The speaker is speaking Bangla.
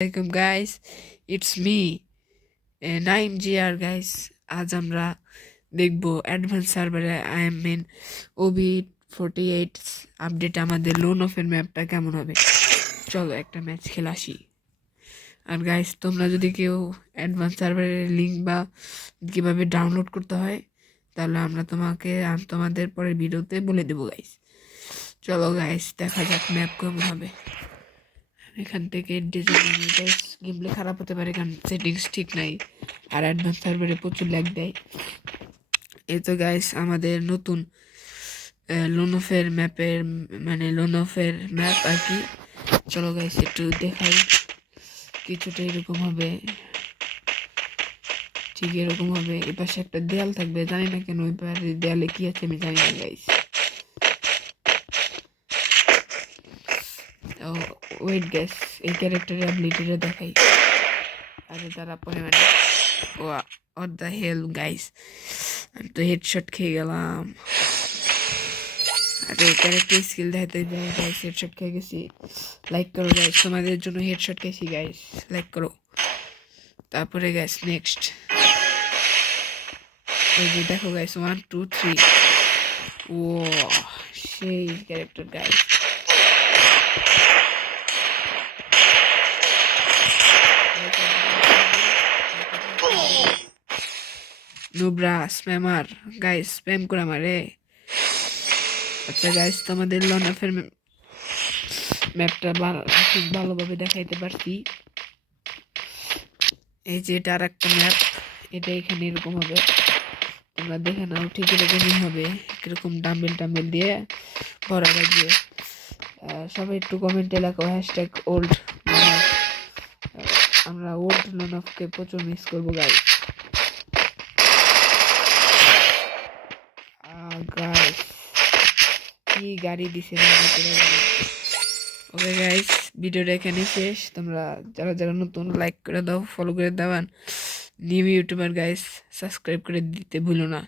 Welcome guys, it's me 9GR guys. আজ আমরা দেখবো অ্যাডভান্স সার্ভারে I am in OB48 update আমাদের লোন অফের ম্যাপটা কেমন হবে। চলো একটা ম্যাচ খেলে আসি। আর গাইস, তোমরা যদি কেউ অ্যাডভান্স সার্ভারের লিঙ্ক বা কীভাবে ডাউনলোড করতে হয় তাহলে আমরা তোমাদের পরের ভিডিওতে বলে দেবো গাইস। চলো গাইস, দেখা যাক ম্যাপ কেমন হবে। এখান থেকে গেম প্লে খারাপ হতে পারে কারণ সেটিংস ঠিক নাই, আর অ্যাডভান্স সার্ভারে প্রচুর ল্যাগ দেয়। এই তো গাইস আমাদের নতুন লোনফের ম্যাপের লোনফের ম্যাপ আর কি। চলো গাইস একটু দেখাই। কিছুটা এরকম হবে, ঠিক এরকম হবে। এপাশে একটা দেয়াল থাকবে, জানি না কেন ওই পাশে দেয়ালে কি আছে আমি জানি না গাইস। ওয়েট গাইস, এই ক্যারেক্টারের অ্যাবিলিটিটা দেখাই। আরে তারা পরে what the hell guys, আমি তো হেডশট খেয়ে গেলাম। আরে ক্যারেক্টার স্কিল দেখাতে গাইস হেডশট খেয়ে গেছি। লাইক করো গাইস, তোমাদের জন্য হেডশট খেয়েছি গাইস, লাইক করো। তারপরে গাইস নেক্সট এই যে দেখো গাইস 1 2 3, ও সেই character guys. Nubra spammer guys, spam করে আমারে। আচ্ছা গাইস, তোমাদের লনাফের ম্যাপটা খুব ভালোভাবে দেখাইতে পারছি। এই যে এটা আর একটা ম্যাপ, এটা এখানে এরকম হবে, তোমরা দেখে নাও। ঠিক এরকমই হবে, এরকম ডাম্বেল দিয়ে ভরা লাগবে। সবাই একটু কমেন্টে লেখো হ্যাশট্যাগ ওল্ড লনফ। আমরা ওল্ড লনফকে প্রচুর মিস করবো গাইস। গাইস কি গাড়ি দিছে। ওকে গাইস, ভিডিওটা এখানে শেষ। তোমরা যারা যারা নতুন লাইক করে দাও, ফলো করে দাও। নিউ ইউটিউবার গাইস, সাবস্ক্রাইব করে দিতে ভুলো না।